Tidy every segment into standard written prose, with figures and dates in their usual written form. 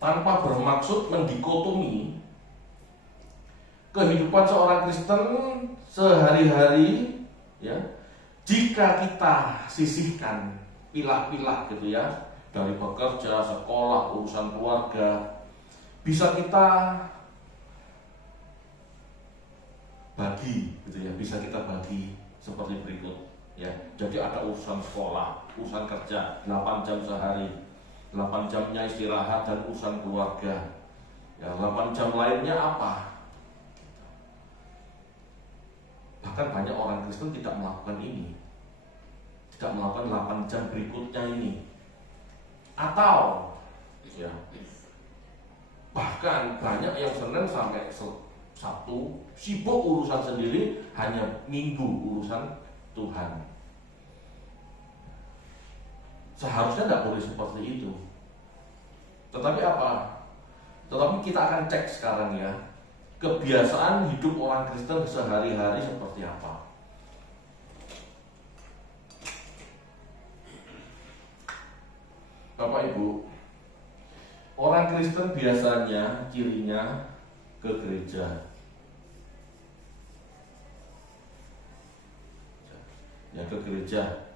tanpa bermaksud mendikotomi kehidupan seorang Kristen sehari-hari, ya, jika kita sisihkan pilah-pilah gitu ya, dari bekerja, sekolah, urusan keluarga, bisa kita bagi gitu ya, bisa kita bagi seperti berikut ya. Jadi ada urusan sekolah, urusan kerja 8 jam sehari, 8 jamnya istirahat dan urusan keluarga. Ya, 8 jam lainnya apa? Bahkan banyak orang Kristen tidak melakukan ini, tidak melakukan 8 jam berikutnya ini. Atau ya, bahkan banyak yang Senin sampai Sabtu sibuk urusan sendiri, hanya Minggu urusan Tuhan. Seharusnya tidak boleh seperti itu. Tetapi apa? Tetapi kita akan cek sekarang ya, kebiasaan hidup orang Kristen sehari-hari seperti apa. Bapak Ibu, orang Kristen biasanya cirinya ke gereja. Ya, ke gereja.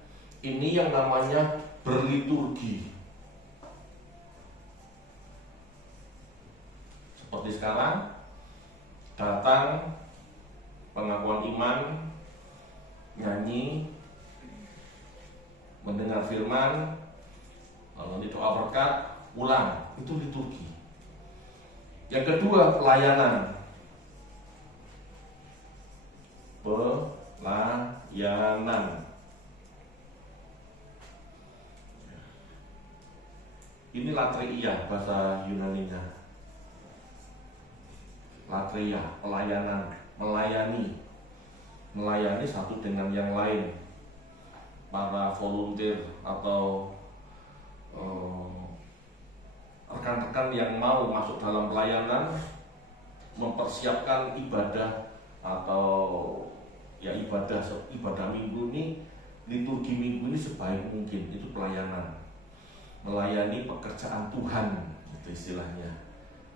Ini yang namanya berliturgi. Seperti sekarang, datang, pengakuan iman, nyanyi, mendengar firman, lalu doa berkat, pulang. Itu liturgi. Yang kedua, pelayanan. Pelayanan. Ini latreia bahasa Yunaninya. Latreia, pelayanan, melayani. Melayani satu dengan yang lain. Para volunteer atau rekan-rekan yang mau masuk dalam pelayanan, mempersiapkan ibadah atau ya ibadah minggu ini, liturgi minggu ini sebaik mungkin. Itu pelayanan, melayani pekerjaan Tuhan, itu istilahnya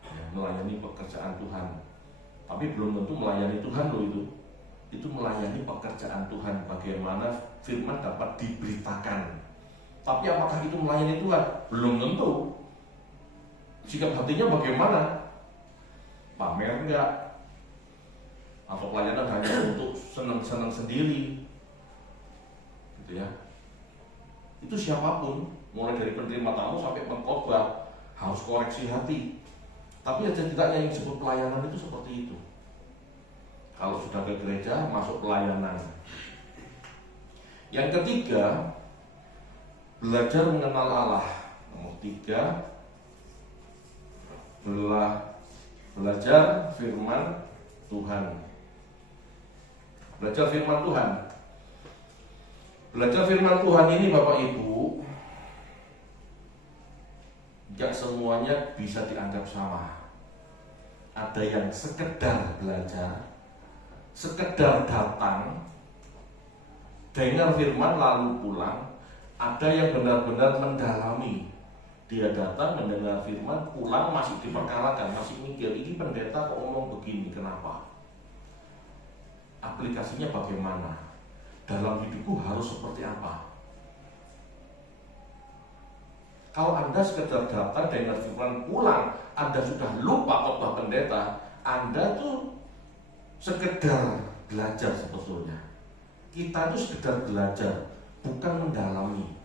ya, melayani pekerjaan Tuhan. Tapi belum tentu melayani Tuhan loh itu melayani pekerjaan Tuhan, bagaimana firman dapat diberitakan. Tapi apakah itu melayani Tuhan? Belum tentu. Sikap hatinya bagaimana? Pamer enggak? Atau pelayanan hanya untuk senang-senang sendiri? Gitu ya. Itu siapapun, mulai dari penerima tamu sampai pengkhotbah, harus koreksi hati. Tapi setidaknya yang disebut pelayanan itu seperti itu. Kalau sudah ke gereja, masuk pelayanan. Yang ketiga, belajar mengenal Allah. Nomor 3, belajar firman Tuhan. Belajar firman Tuhan. Belajar firman Tuhan ini Bapak Ibu, tidak semuanya bisa dianggap sama. Ada yang sekedar belajar, sekedar datang, dengar firman lalu pulang. Ada yang benar-benar mendalami. Dia datang mendengar firman, pulang masih diperkarakan, masih mikir, ini pendeta kok ngomong begini, kenapa? Aplikasinya bagaimana? Dalam hidupku harus seperti apa? Kalau Anda sekedar datang dengar firman, pulang, Anda sudah lupa khotbah pendeta, Anda tuh sekedar belajar sebetulnya. Kita tuh sekedar belajar, bukan mendalami.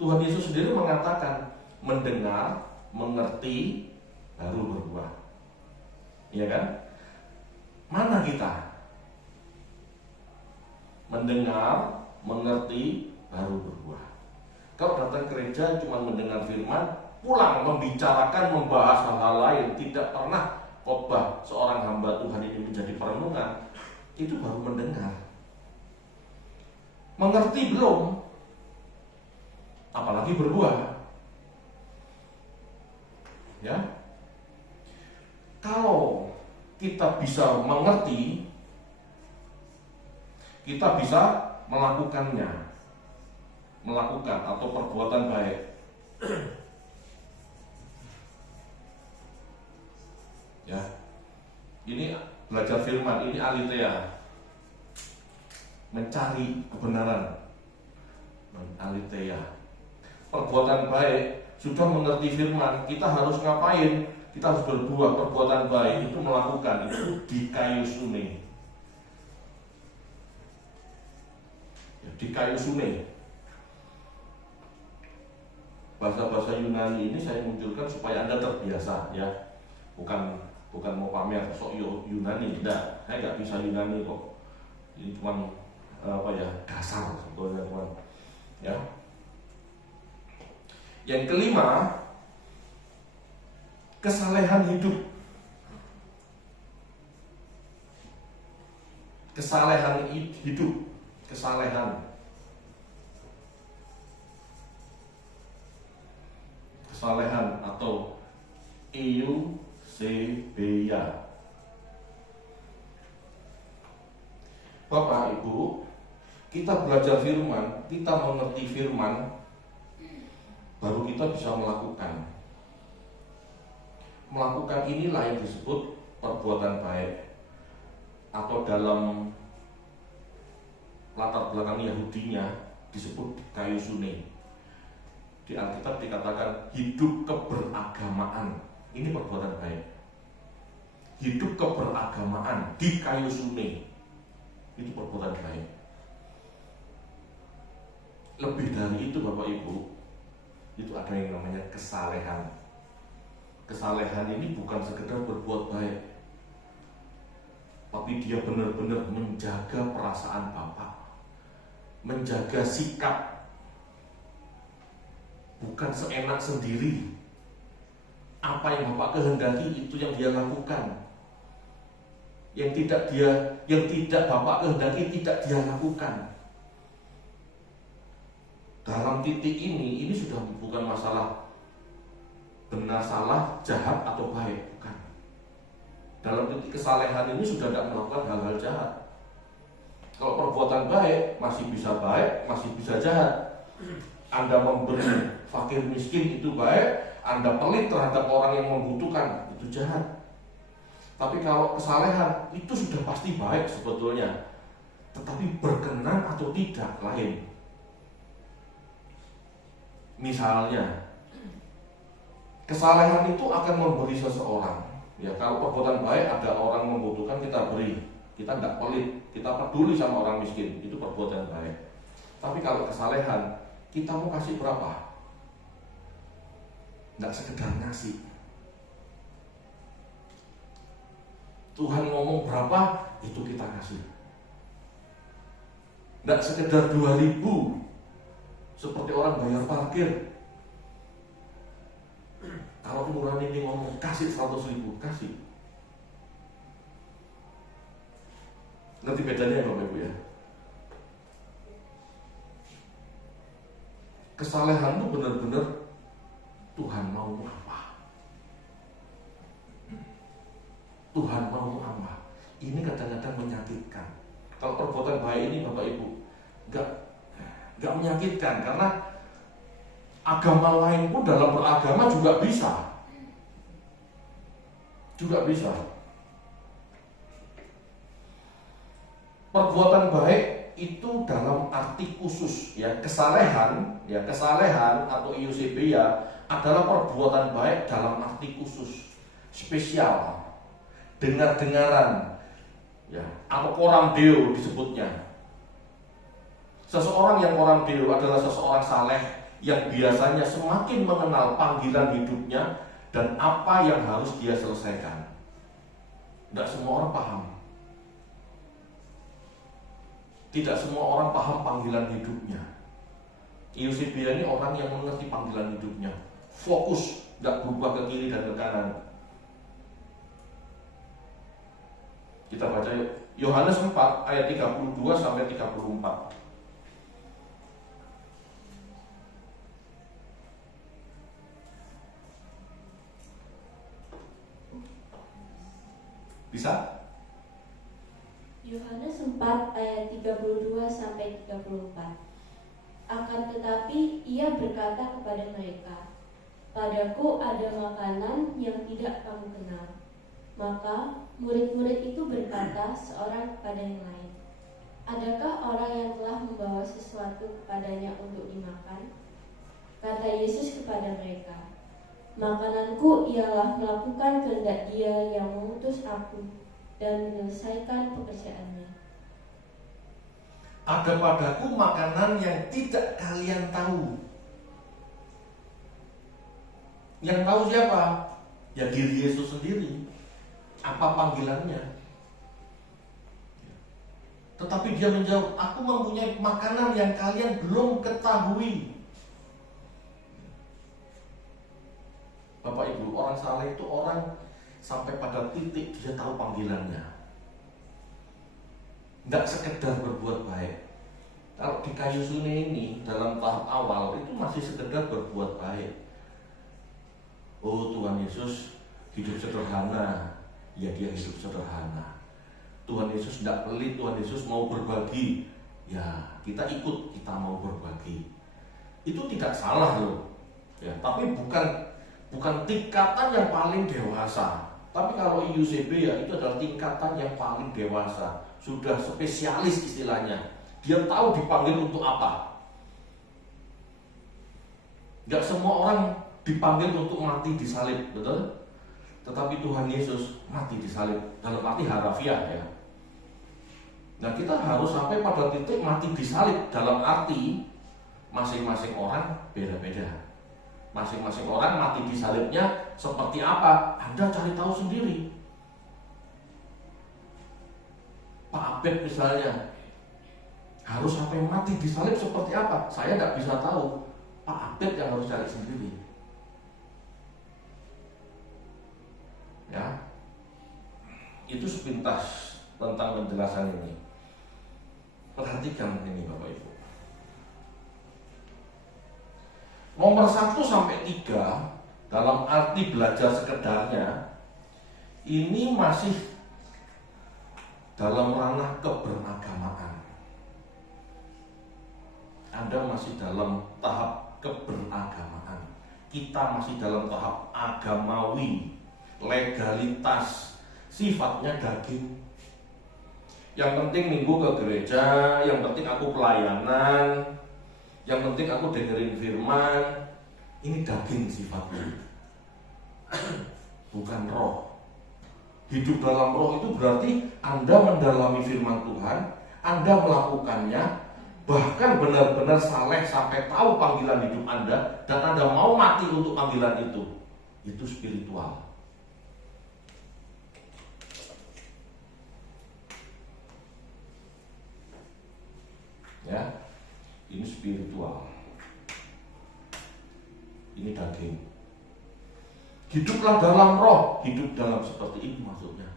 Tuhan Yesus sendiri mengatakan, mendengar, mengerti, baru berbuah. Iya kan? Mana kita? Mendengar, mengerti, baru berbuah. Kalau datang ke gereja cuma mendengar firman, pulang membicarakan, membahas hal-hal lain, tidak pernah khotbah seorang hamba Tuhan ini menjadi perenungan, itu baru mendengar. Mengerti belum, apalagi berbuah. Ya. Kalau kita bisa mengerti, kita bisa melakukannya. melakukan atau perbuatan baik. Ya, ini belajar firman, ini aletheia, mencari kebenaran, aletheia. Perbuatan baik, sudah mengerti firman, kita harus ngapain? Kita harus berbuat perbuatan baik, itu melakukan, itu dikaiosune. Ya, dikaiosune. Bahasa-bahasa Yunani ini saya munculkan supaya Anda terbiasa, ya. Bukan mau pamer sok Yunani, tidak. Saya nggak bisa Yunani kok. Ini cuma dasar sebetulnya, teman. Ya. Yang kelima, kesalehan hidup. Kesalehan hidup, kesalehan atau eusebeia. Bapak Ibu, kita belajar firman, kita mengerti firman, baru kita bisa melakukan. Melakukan inilah yang disebut perbuatan baik, atau dalam latar belakang Yahudinya disebut kaiosune. Di Alkitab dikatakan hidup keberagamaan. Ini perbuatan baik. Hidup keberagamaan di kaiosune. Itu perbuatan baik. Lebih dari itu Bapak Ibu, itu ada yang namanya kesalehan. Kesalehan ini bukan sekedar berbuat baik, tapi dia benar-benar menjaga perasaan Bapak, menjaga sikap, bukan seenak sendiri. Apa yang Bapak kehendaki itu yang dia lakukan. Yang tidak Bapak kehendaki tidak dia lakukan. Dalam titik ini sudah bukan masalah benar salah, jahat atau baik, bukan. Dalam titik kesalehan ini sudah tidak melakukan hal-hal jahat. Kalau perbuatan baik masih bisa baik, masih bisa jahat. Anda memberi fakir miskin itu baik, Anda pelit terhadap orang yang membutuhkan, itu jahat. Tapi kalau kesalehan itu sudah pasti baik sebetulnya, tetapi berkenan atau tidak lain. Misalnya, kesalehan itu akan memberi seseorang. Ya, kalau perbuatan baik ada orang membutuhkan kita beri, kita tidak pelit, kita peduli sama orang miskin, itu perbuatan baik. Tapi kalau kesalehan, kita mau kasih berapa? Tidak sekedar ngasih. Tuhan ngomong berapa, itu kita kasih. Tidak sekedar 2.000, seperti orang bayar parkir. Kalau kelurahan ini ngomong kasih 100.000, kasih. Ngerti bedanya ya Bapak Ibu ya? Kesalehan itu benar-benar Tuhan mau apa? Tuhan mau apa? Ini kadang-kadang menyakitkan. Kalau perbuatan baik ini Bapak Ibu gak menyakitkan, karena agama lain pun dalam beragama juga bisa. Perbuatan baik itu dalam arti khusus, ya kesalehan atau eusebeia adalah perbuatan baik dalam arti khusus, spesial, dengar-dengaran, ya, atau coram deo disebutnya. Seseorang yang coram deo adalah seseorang saleh yang biasanya semakin mengenal panggilan hidupnya dan apa yang harus dia selesaikan. Tidak semua orang paham. Tidak semua orang paham panggilan hidupnya. Eusebeia ini orang yang mengerti panggilan hidupnya, fokus, tidak berubah ke kiri dan ke kanan. Kita baca yuk, Yohanes 4 ayat 32 sampai 34. Bisa? Yohanes 4 ayat 32 sampai 34. Akan tetapi ia berkata kepada mereka, "Padaku ada makanan yang tidak kamu kenal." Maka murid-murid itu berkata seorang kepada yang lain, "Adakah orang yang telah membawa sesuatu kepadanya untuk dimakan?" Kata Yesus kepada mereka, "Makananku ialah melakukan kehendak Dia yang mengutus aku dan menyelesaikan pekerjaannya." Ada padaku makanan yang tidak kalian tahu. Yang tahu siapa? Ya diri Yesus sendiri. Apa panggilannya? Tetapi dia menjawab, "Aku mempunyai makanan yang kalian belum ketahui." Bapak Ibu, orang saleh itu orang sampai pada titik dia tahu panggilannya. Nggak sekedar berbuat baik. Kalau di kayu sune ini dalam tahap awal itu masih sekedar berbuat baik. Oh, Tuhan Yesus hidup sederhana. Ya, dia hidup sederhana. Tuhan Yesus tidak pelit, Tuhan Yesus mau berbagi. Ya, kita ikut, kita mau berbagi. Itu tidak salah loh. Ya, tapi bukan tingkatan yang paling dewasa. Tapi kalau IUCB ya itu adalah tingkatan yang paling dewasa. Sudah spesialis istilahnya. Dia tahu dipanggil untuk apa. Gak semua orang dipanggil untuk mati di salib, betul? Tetapi Tuhan Yesus mati di salib dalam arti harafiah ya. Nah, kita harus sampai pada titik mati di salib dalam arti masing-masing orang beda-beda. Masing-masing orang mati di salibnya seperti apa? Anda cari tahu sendiri. Pak Abed misalnya harus sampai mati di salib seperti apa? Saya tidak bisa tahu. Pak Abed yang harus cari sendiri. Ya, itu sepintas tentang penjelasan ini. Perhatikan ini Bapak Ibu. Nomor 1 sampai 3 dalam arti belajar sekedarnya ini masih dalam ranah keberagamaan. Anda masih dalam tahap keberagamaan. Kita masih dalam tahap agamawi, legalitas, sifatnya daging. Yang penting minggu ke gereja, yang penting aku pelayanan, yang penting aku dengerin firman. Ini daging sifatnya, bukan roh. Hidup dalam roh itu berarti Anda mendalami firman Tuhan, Anda melakukannya, bahkan benar-benar saleh sampai tahu panggilan hidup Anda, dan Anda mau mati untuk panggilan itu. Itu spiritual. Ya, ini spiritual. Ini daging. Hiduplah dalam roh, hidup dalam seperti ini maksudnya.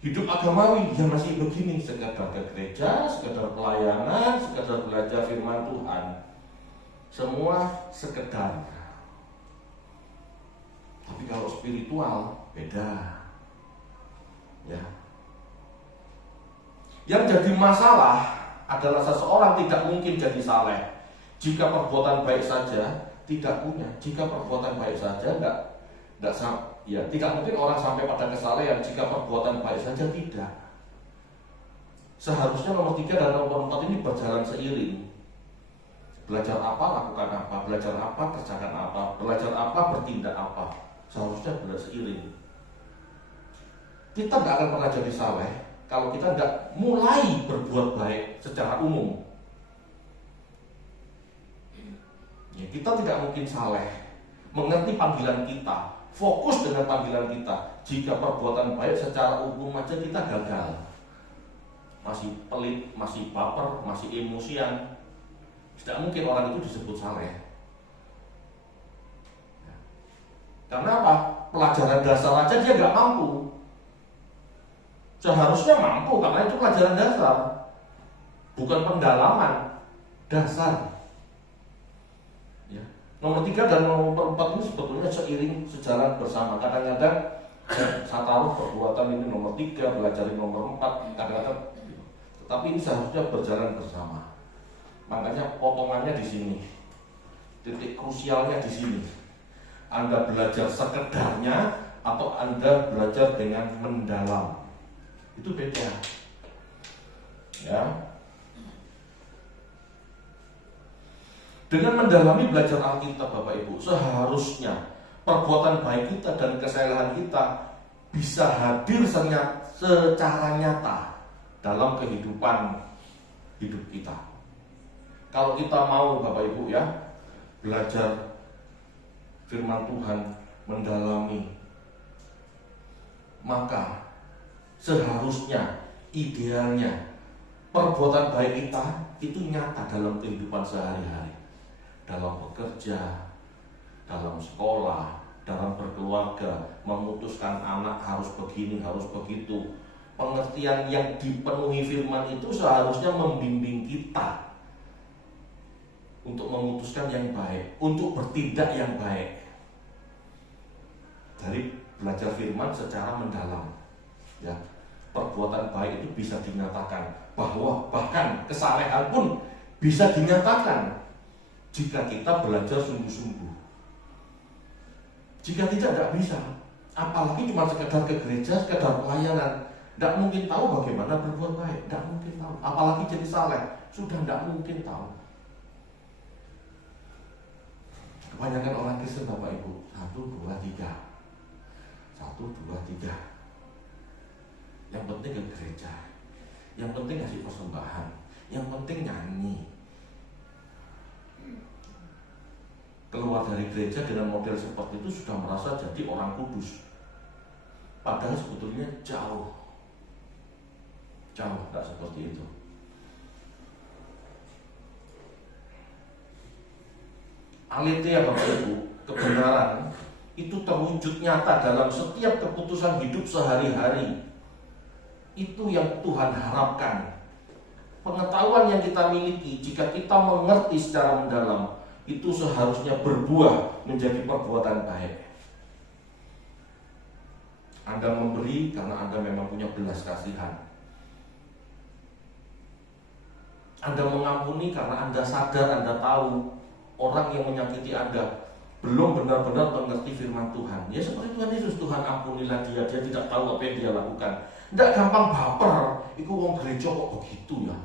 Hidup agamawi yang masih begini, sekedar ke gereja, sekedar pelayanan, sekedar belajar firman Tuhan. Semua sekedar. Tapi kalau spiritual beda. Ya. Yang jadi masalah adalah seseorang tidak mungkin jadi saleh jika perbuatan baik saja tidak punya. Jika perbuatan baik saja tidak mungkin orang sampai pada kesalehan jika perbuatan baik saja tidak. Seharusnya nomor 3 dan nomor 4 ini berjalan seiring. Belajar apa, lakukan apa. Belajar apa, kerjakan apa. Belajar apa, bertindak apa. Seharusnya berjalan seiring. Kita tidak akan pernah jadi saleh kalau kita tidak mulai berbuat baik secara umum. Ya, kita tidak mungkin saleh, mengerti panggilan kita, fokus dengan panggilan kita, jika perbuatan baik secara umum aja kita gagal. Masih pelit, masih baper, masih emosian. Tidak mungkin orang itu disebut saleh. Karena apa? Pelajaran dasar aja dia nggak mampu. Seharusnya mampu, karena itu pelajaran dasar, bukan pendalaman, dasar. Ya. Nomor 3 dan nomor 4 ini sebetulnya seiring sejalan bersama. Kadang-kadang saya taruh perbuatan ini nomor 3, belajar nomor 4, kadang-kadang. Tetapi ini seharusnya berjalan bersama. Makanya potongannya di sini. Titik krusialnya di sini. Anda belajar sekedarnya atau Anda belajar dengan mendalam. Itu beda. Ya. Dengan mendalami belajar Alkitab Bapak Ibu, seharusnya perbuatan baik kita dan kesalahan kita bisa hadir secara nyata dalam kehidupan hidup kita. Kalau kita mau Bapak Ibu ya, belajar firman Tuhan, mendalami, maka seharusnya, idealnya, perbuatan baik kita itu nyata dalam kehidupan sehari-hari, dalam bekerja, dalam sekolah, dalam berkeluarga, memutuskan anak harus begini, harus begitu. Pengertian yang dipenuhi firman itu seharusnya membimbing kita untuk memutuskan yang baik, untuk bertindak yang baik. Dari belajar firman secara mendalam, ya, perbuatan baik itu bisa dinyatakan, bahwa bahkan kesalehan pun bisa dinyatakan jika kita belajar sungguh-sungguh. Jika tidak bisa. Apalagi cuma sekedar ke gereja, sekedar pelayanan, tidak mungkin tahu bagaimana berbuat baik, tidak mungkin tahu. Apalagi jadi saleh, sudah tidak mungkin tahu. Kebanyakan orang Kristen Bapak Ibu, 1, 2, 3. 1, 2, 3. Yang penting ke gereja, yang penting ngasih persembahan, yang penting nyanyi. Keluar dari gereja dengan model seperti itu sudah merasa jadi orang kudus. Padahal sebetulnya jauh, tidak seperti itu. Aletheia Bapak Ibu, kebenaran itu terwujud nyata dalam setiap keputusan hidup sehari-hari. Itu yang Tuhan harapkan. Pengetahuan yang kita miliki, jika kita mengerti secara mendalam, itu seharusnya berbuah menjadi perbuatan baik. Anda memberi karena Anda memang punya belas kasihan. Anda mengampuni karena Anda sadar, Anda tahu orang yang menyakiti Anda belum benar-benar mengerti firman Tuhan. Ya seperti Tuhan Yesus, Tuhan ampunilah dia tidak tahu apa yang dia lakukan. Tidak gampang baper, itu wong gereja kok begitu ya.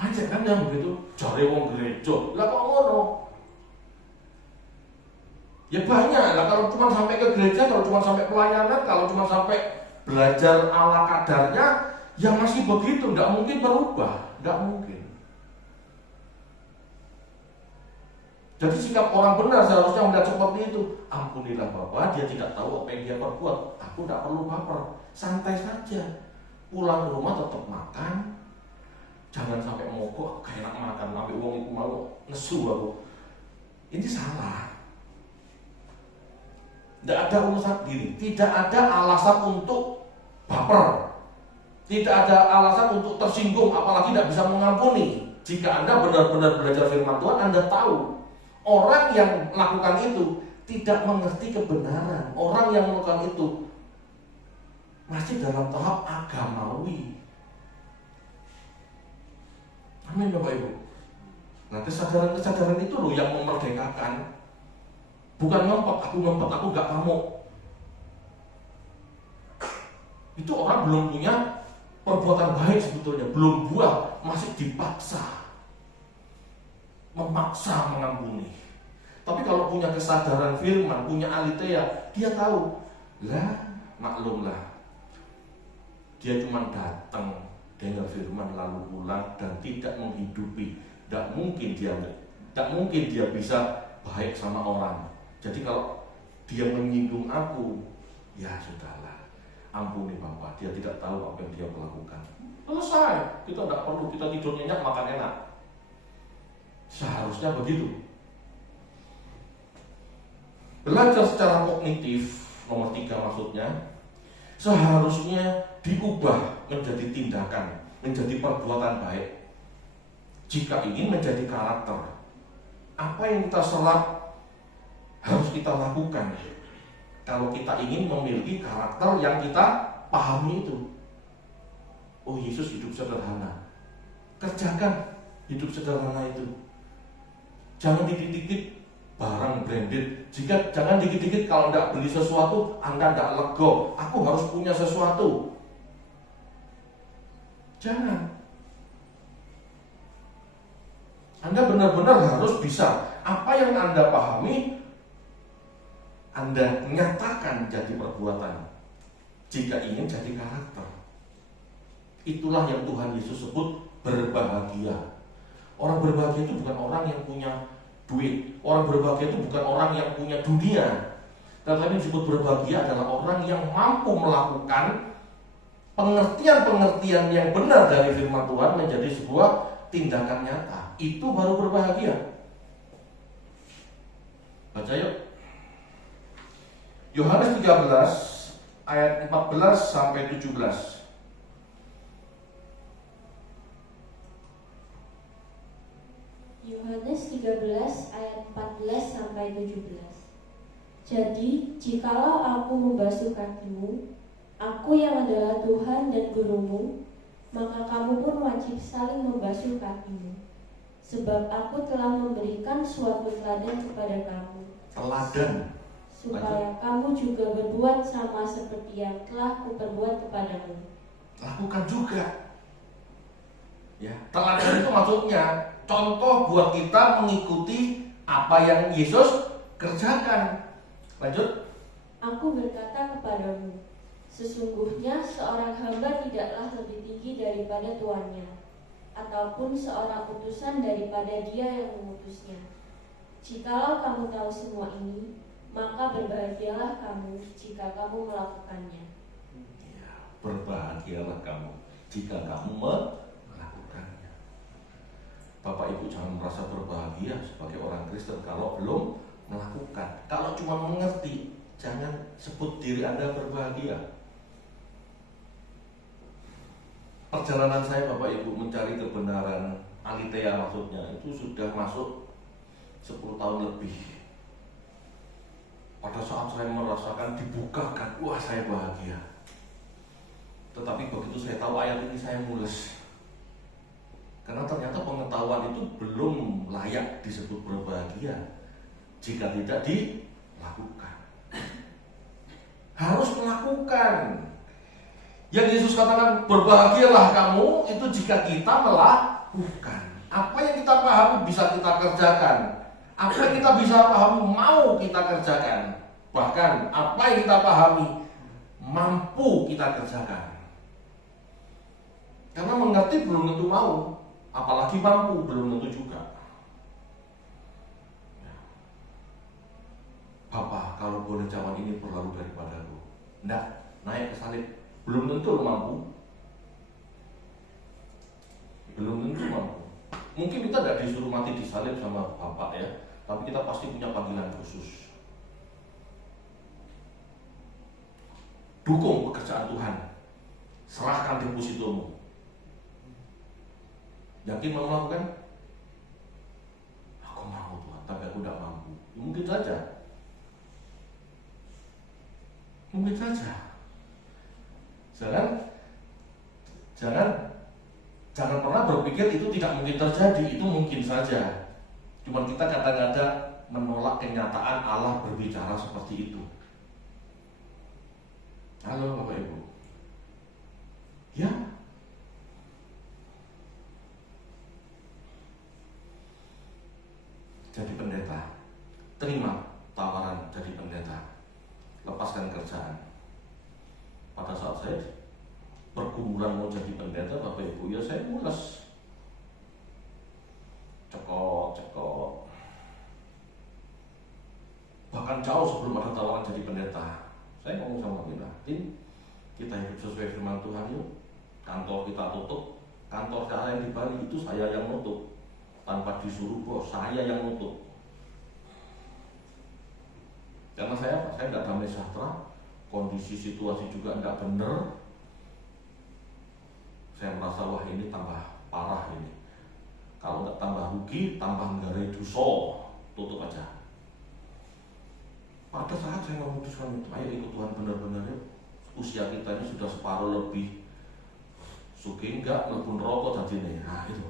Aja kan yang begitu, jare wong gereja, lah kok ngono? Ya banyak lah, kalau cuma sampai ke gereja, kalau cuma sampai pelayanan, kalau cuma sampai belajar ala kadarnya, ya masih begitu, tidak mungkin berubah, tidak mungkin. Jadi sikap orang benar seharusnya melihat seperti itu. Ampunilah Bapak, dia tidak tahu apa yang dia perbuat. Aku tidak perlu baper, santai saja. Pulang ke rumah tetap makan. Jangan sampai mogok, kayak enak makan, sampai uang itu mau nesu aku. Ini salah. Tidak ada urusan diri, tidak ada alasan untuk baper, tidak ada alasan untuk tersinggung, apalagi tidak bisa mengampuni. Jika Anda benar-benar belajar firman Tuhan, Anda tahu orang yang melakukan itu tidak mengerti kebenaran. Orang yang melakukan itu masih dalam tahap agamawi. Amin Bapak Ibu. Nah kesadaran-kesadaran itu loh yang memerdekakan. Bukan ngempet, aku gak ngamuk. Itu orang belum punya perbuatan baik sebetulnya, belum buah, masih dipaksa, memaksa mengampuni. Tapi kalau punya kesadaran firman, punya aletheia, dia tahu, lah maklumlah, dia cuma datang dengar firman lalu pulang dan tidak menghidupi. Tidak mungkin dia bisa baik sama orang. Jadi kalau dia menyinggung aku, ya sudahlah, ampuni Bapak, dia tidak tahu apa yang dia melakukan. Selesai, kita tidak perlu, kita tidur nyenyak, makan enak. Seharusnya begitu. Belajar secara kognitif, nomor 3 maksudnya, seharusnya diubah menjadi tindakan, menjadi perbuatan baik. Jika ingin menjadi karakter, apa yang kita serap harus kita lakukan. Kalau kita ingin memiliki karakter yang kita pahami itu. Oh, Yesus hidup sederhana. Kerjakan hidup sederhana itu. Jangan dikit-dikit barang branded. Jangan dikit-dikit kalau tidak beli sesuatu Anda tidak lego. Aku harus punya sesuatu. Jangan. Anda benar-benar harus bisa. Apa yang Anda pahami, Anda nyatakan jadi perbuatan. Jika ingin jadi karakter. Itulah yang Tuhan Yesus sebut berbahagia. Orang berbahagia itu bukan orang yang punya duit. Orang berbahagia itu bukan orang yang punya dunia. Tetapi disebut berbahagia adalah orang yang mampu melakukan pengertian-pengertian yang benar dari firman Tuhan menjadi sebuah tindakan nyata. Itu baru berbahagia. Baca yuk. Yohanes 13 ayat 14 sampai 17. Yohanes 13 ayat 14 sampai 17. Jadi, jikalau aku membasuh kakimu, aku yang adalah Tuhan dan gurumu, maka kamu pun wajib saling membasuh kakimu. Sebab aku telah memberikan suatu teladan kepada kamu. Teladan. Supaya kamu juga berbuat sama seperti yang telah kuperbuat kepadamu. Lakukan juga. Ya, teladan itu maksudnya contoh buat kita mengikuti apa yang Yesus kerjakan. Lanjut. Aku berkata kepadamu, sesungguhnya seorang hamba tidaklah lebih tinggi daripada tuannya, ataupun seorang utusan daripada dia yang mengutusnya. Jikalau kamu tahu semua ini, maka berbahagialah kamu jika kamu melakukannya. Ya, berbahagialah kamu jika kamu melakukannya. Bapak Ibu jangan merasa berbahagia sebagai orang Kristen kalau belum melakukan. Kalau cuma mengerti, jangan sebut diri Anda berbahagia. Perjalanan saya Bapak Ibu mencari kebenaran Aletheia maksudnya itu sudah masuk 10 tahun lebih. Pada saat saya merasakan dibukakan, wah saya bahagia. Tetapi begitu saya tahu ayat ini saya mules. Karena ternyata pengetahuan itu belum layak disebut berbahagia jika tidak dilakukan. Harus melakukan. Yang Yesus katakan berbahagialah kamu itu jika kita melakukan. Apa yang kita pahami bisa kita kerjakan. Apa yang kita bisa pahami mau kita kerjakan. Bahkan apa yang kita pahami mampu kita kerjakan. Karena mengerti belum tentu mau, apalagi mampu belum tentu juga. Bapak, kalau boleh cawan ini berlalu daripadaku. Nggak, naik ke salib. Belum tentu lo mampu. Belum tentu mampu. Mungkin kita tidak disuruh mati di salib sama Bapak ya, tapi kita pasti punya panggilan khusus. Dukung pekerjaan Tuhan. Serahkan depositomu. Yakin mau melakukan? Aku mau Tuhan, tapi aku tidak mampu. Ya, mungkin saja. Mungkin saja. Jangan pernah berpikir itu tidak mungkin terjadi. Itu mungkin saja. Cuma kita kadang-kadang menolak kenyataan Allah berbicara seperti itu. Halo Bapak Ibu. Ya. Jadi pendeta. Terima tawaran jadi pendeta. Lepaskan kerjaan. Pada saat saya pergumulan mau jadi pendeta, Bapak Ibu, ya saya mules. Cekok. Bahkan jauh sebelum ada tawaran jadi pendeta, saya ngomong sama Mina, kita hidup sesuai firman Tuhan yuk. Kantor kita tutup. Kantor saya yang di Bali itu saya yang nutup. Tanpa disuruh bos, saya yang nutup. Karena saya tidak damai sejahtera, kondisi situasi juga tidak benar. Saya merasa wah ini tambah parah ini. Kalau nggak tambah rugi, tambah nggarai dosa, tutup aja. Pada saat saya memutuskan itu, ayo ikut Tuhan benar-benar ya. Usia kita ini sudah separuh lebih, Sugih enggak mlebu neraka dadine. Nah itu.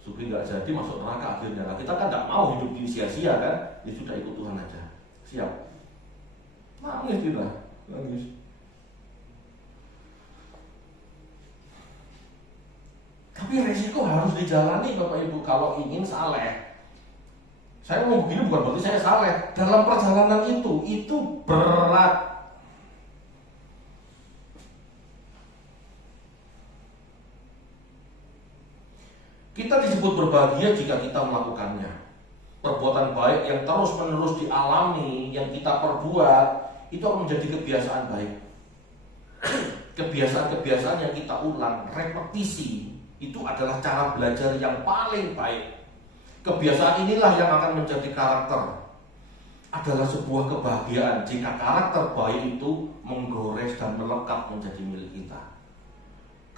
Sugih enggak jadi masuk neraka akhirnya. Nah, kita kan enggak mau hidup di sia-sia kan? Ya sudah ikut Tuhan aja. Siap. Nangis kita. Nangis. Tapi resiko harus dijalani Bapak Ibu kalau ingin saleh. Saya mau begini bukan berarti saya saleh. Dalam perjalanan itu berat. Kita disebut berbahagia jika kita melakukannya. Perbuatan baik yang terus-menerus dialami, yang kita perbuat, itu akan menjadi kebiasaan baik. Kebiasaan-kebiasaan yang kita ulang, repetisi, itu adalah cara belajar yang paling baik. Kebiasaan inilah yang akan menjadi karakter. Adalah sebuah kebahagiaan jika karakter baik itu menggores dan melekat menjadi milik kita.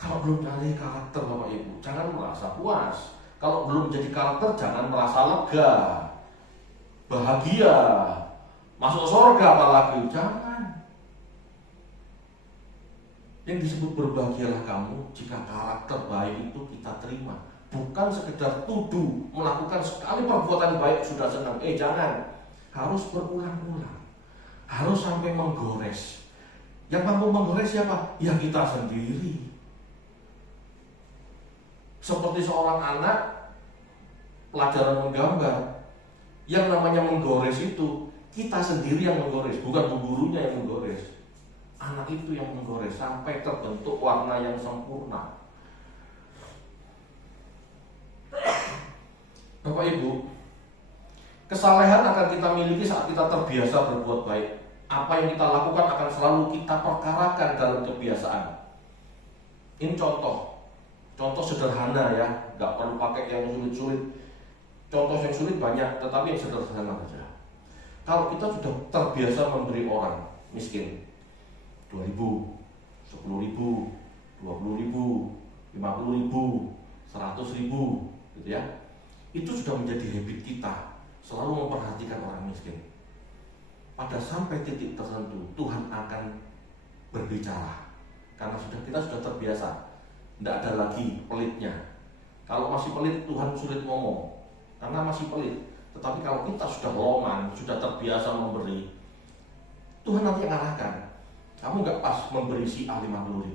Kalau belum cari karakter Bapak Ibu, jangan merasa puas. Kalau belum jadi karakter, jangan merasa lega, bahagia, masuk surga apalagi. Jangan. Yang disebut berbahagialah kamu jika karakter baik itu kita terima. Bukan sekedar tuduh, melakukan sekali perbuatan baik sudah senang. Jangan. Harus berulang-ulang. Harus sampai menggores. Yang mampu menggores siapa? Ya kita sendiri. Seperti seorang anak pelajaran menggambar, yang namanya menggores itu kita sendiri yang menggores, bukan gurunya yang menggores. Anak itu yang menggores sampai terbentuk warna yang sempurna. Bapak Ibu, kesalehan akan kita miliki saat kita terbiasa berbuat baik. Apa yang kita lakukan akan selalu kita perkarakan dalam kebiasaan. Ini contoh sederhana ya, nggak perlu pakai yang sulit-sulit. Contoh yang sulit banyak, tetapi yang sederhana saja. Kalau kita sudah terbiasa memberi orang miskin 2.000, 10.000, 20.000, 50.000, 100.000, gitu ya. Itu sudah menjadi habit kita, selalu memperhatikan orang miskin. Pada sampai titik tertentu, Tuhan akan berbicara, karena kita sudah terbiasa. Tidak ada lagi pelitnya. Kalau masih pelit, Tuhan sulit ngomong karena masih pelit. Tetapi kalau kita sudah loman, sudah terbiasa memberi, Tuhan nanti ngalahkan. Kamu gak pas memberi si A 50.000.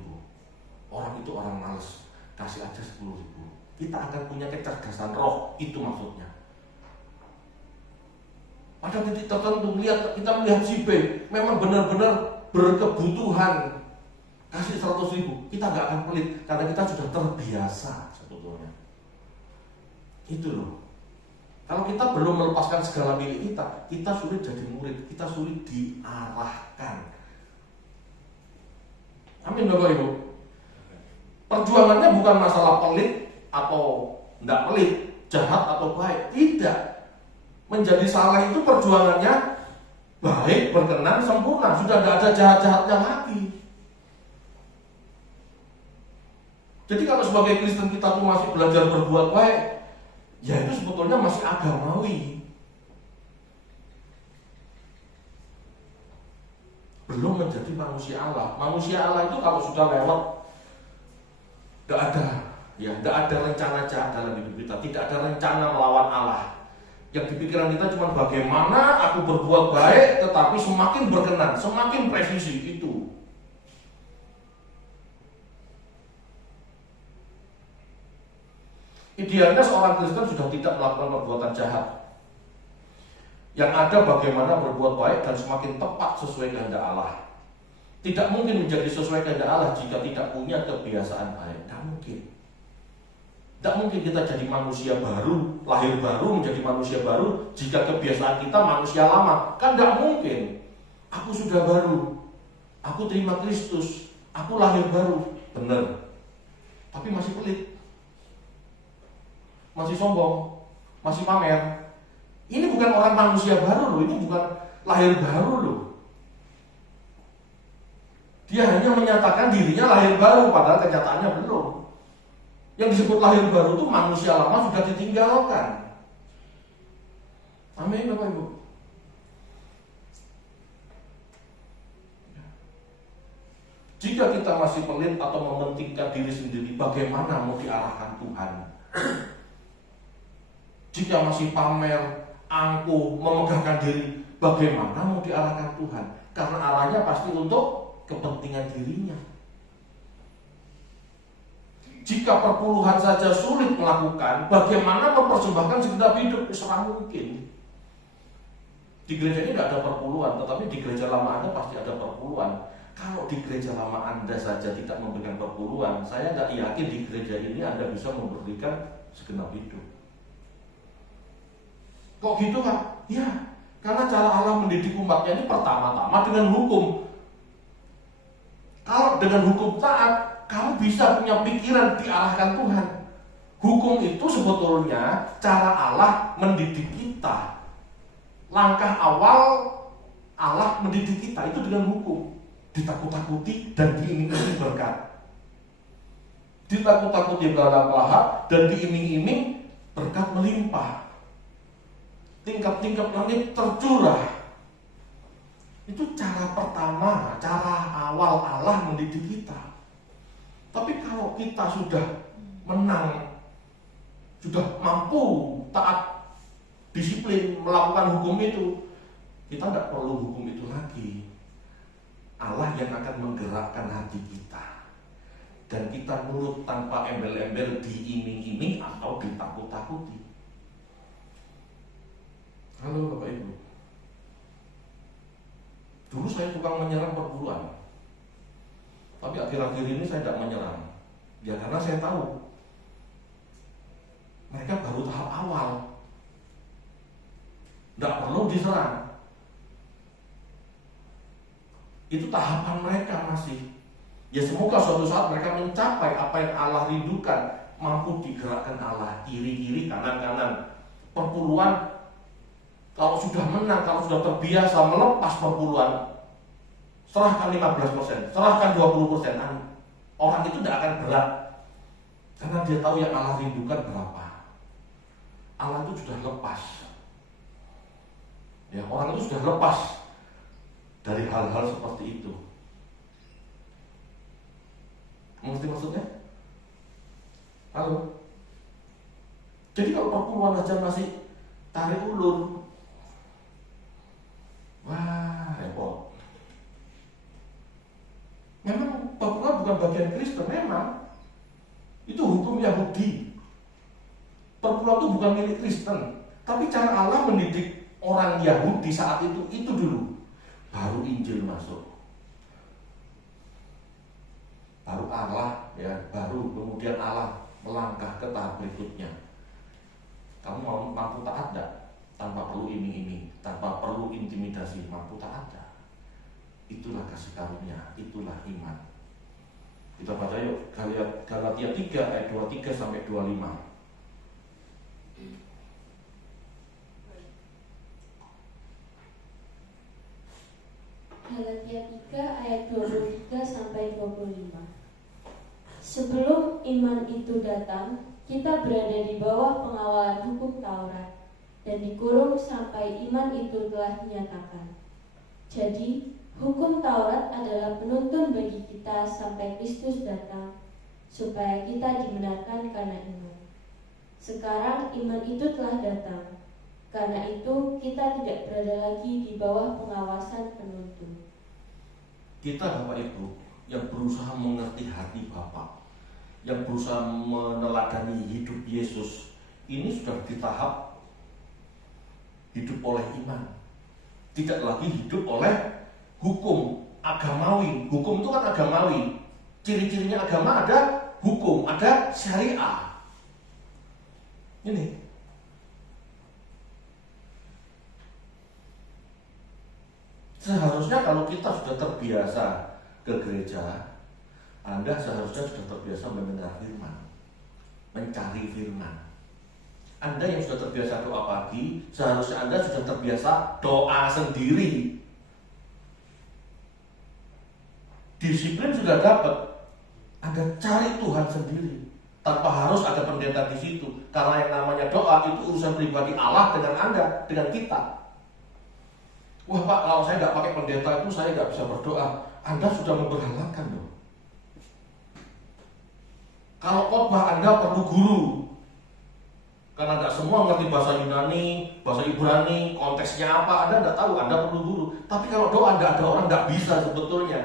Orang itu orang males, kasih aja 10.000. Kita akan punya kecerdasan roh, itu maksudnya. Pada titik tertentu kita melihat si B memang benar-benar berkebutuhan, kasih 100.000, kita gak akan pelit karena kita sudah terbiasa sebetulnya. Itu loh. Kalau kita belum melepaskan segala milik kita sulit jadi murid, kita sulit diarahkan. Amin Bapak Ibu. Perjuangannya bukan masalah pelit atau tidak pelit, jahat atau baik, tidak. Menjadi saleh itu perjuangannya baik, berkenan, sempurna, sudah tidak ada jahat-jahatnya lagi. Jadi kalau sebagai Kristen kita tuh masih belajar berbuat baik, ya itu sebetulnya masih agamawi. Belum menjadi manusia Allah. Manusia Allah itu kalau sudah lewat, tidak ada rencana jahat dalam hidup kita, tidak ada rencana melawan Allah. Yang di pikiran kita cuma bagaimana aku berbuat baik, tetapi semakin berkenan, semakin presisi itu. Idealnya seorang Kristen sudah tidak melakukan perbuatan jahat. Yang ada bagaimana berbuat baik dan semakin tepat sesuai kehendak Allah. Tidak mungkin menjadi sesuai kehendak Allah jika tidak punya kebiasaan baik. Tidak mungkin. Tidak mungkin kita jadi manusia baru, lahir baru menjadi manusia baru jika kebiasaan kita manusia lama. Kan tidak mungkin. Aku sudah baru, aku terima Kristus, aku lahir baru, benar. Tapi masih pelit, masih sombong, masih pamer. Ini bukan orang manusia baru loh, ini bukan lahir baru loh. Dia hanya menyatakan dirinya lahir baru, padahal kenyataannya belum. Yang disebut lahir baru itu manusia lama sudah ditinggalkan. Amin Bapak Ibu. Jika kita masih pelit atau mementingkan diri sendiri, bagaimana mau diarahkan Tuhan? Jika masih pamer, angkuh, memegahkan diri, bagaimana mau diarahkan Tuhan? Karena arahnya pasti untuk kepentingan dirinya. Jika perpuluhan saja sulit melakukan, bagaimana mempersembahkan segenap hidup? Serah mungkin. Di gereja ini tidak ada perpuluhan, tetapi di gereja lama Anda pasti ada perpuluhan. Kalau di gereja lama Anda saja tidak memberikan perpuluhan, saya tidak yakin di gereja ini Anda bisa memberikan segenap hidup. Kok gitu Pak? Ya, karena cara Allah mendidik umatnya ini pertama-tama dengan hukum. Kalau dengan hukum taat, kamu bisa punya pikiran diarahkan Tuhan. Hukum itu sebetulnya cara Allah mendidik kita. Langkah awal Allah mendidik kita itu dengan hukum. Ditakut-takuti dan diiming-iming berkat. Ditakut-takuti berada pelahap dan diiming-iming berkat melimpah. Tingkap-tingkap langit tercurah. Itu cara pertama, cara awal Allah mendidik kita. Tapi kalau kita sudah menang, sudah mampu taat, disiplin melakukan hukum itu, kita tidak perlu hukum itu lagi. Allah yang akan menggerakkan hati kita, dan kita nurut tanpa embel-embel diiming-iming atau ditakut-takuti. Halo Bapak Ibu, dulu saya tukang menyerang perpuluhan, tapi akhir-akhir ini saya tidak menyerang. Ya karena saya tahu mereka baru tahap awal, tidak perlu diserang. Itu tahapan mereka masih. Ya semoga suatu saat mereka mencapai apa yang Allah rindukan, mampu digerakkan Allah kiri-kiri, kanan-kanan. Perpuluhan kalau sudah menang, kalau sudah terbiasa melepas perpuluhan, serahkan 15%, serahkan 20%. Orang itu tidak akan berat, karena dia tahu yang Allah rindukan berapa. Allah itu sudah lepas. Ya, orang itu sudah lepas dari hal-hal seperti itu. Mengerti maksudnya? Halo? Jadi kalau perpuluhan aja masih tarik ulur, wah repot. Memang perpuluhan bukan bagian Kristen, memang itu hukum Yahudi. Perpuluhan itu bukan milik Kristen, tapi cara Allah mendidik orang Yahudi saat itu dulu. Baru Injil masuk, baru Allah, ya, baru kemudian Allah melangkah ke tahap berikutnya. Kamu mampu taat tidak? Tanpa perlu iming-iming, tanpa perlu intimidasi, mampu taat tidak? Itulah kasih karunia, itulah iman. Kita baca yuk Galatia 3 ayat 23 sampai 25. Galatia 3 ayat 23 sampai 25. Sebelum iman itu datang, kita berada di bawah pengawalan hukum Taurat dan dikurung sampai iman itu telah dinyatakan. Jadi, hukum Taurat adalah penuntun bagi kita sampai Kristus datang, supaya kita dibenarkan karena iman. Sekarang iman itu telah datang. Karena itu kita tidak berada lagi di bawah pengawasan penuntun. Kita Bapak Ibu yang berusaha mengerti hati Bapak, yang berusaha meneladani hidup Yesus, ini sudah di tahap hidup oleh iman, tidak lagi hidup oleh hukum agamawi. Hukum itu kan agamawi, ciri-cirinya agama ada hukum, ada syariah. Ini seharusnya kalau kita sudah terbiasa ke gereja, Anda seharusnya sudah terbiasa mendengar firman, mencari firman. Anda yang sudah terbiasa doa pagi, seharusnya Anda sudah terbiasa doa sendiri. Disiplin sudah dapat, Anda cari Tuhan sendiri, tanpa harus ada pendeta di situ. Karena yang namanya doa itu urusan pribadi Allah dengan Anda, dengan kita. Wah Pak, kalau saya tidak pakai pendeta itu saya tidak bisa berdoa. Anda sudah memberhalakan loh. Kalau khotbah Anda perlu guru, karena nggak semua ngerti bahasa Yunani, bahasa Ibrani, konteksnya apa, Anda nggak tahu, Anda perlu guru. Tapi kalau doa nggak ada orang nggak bisa sebetulnya.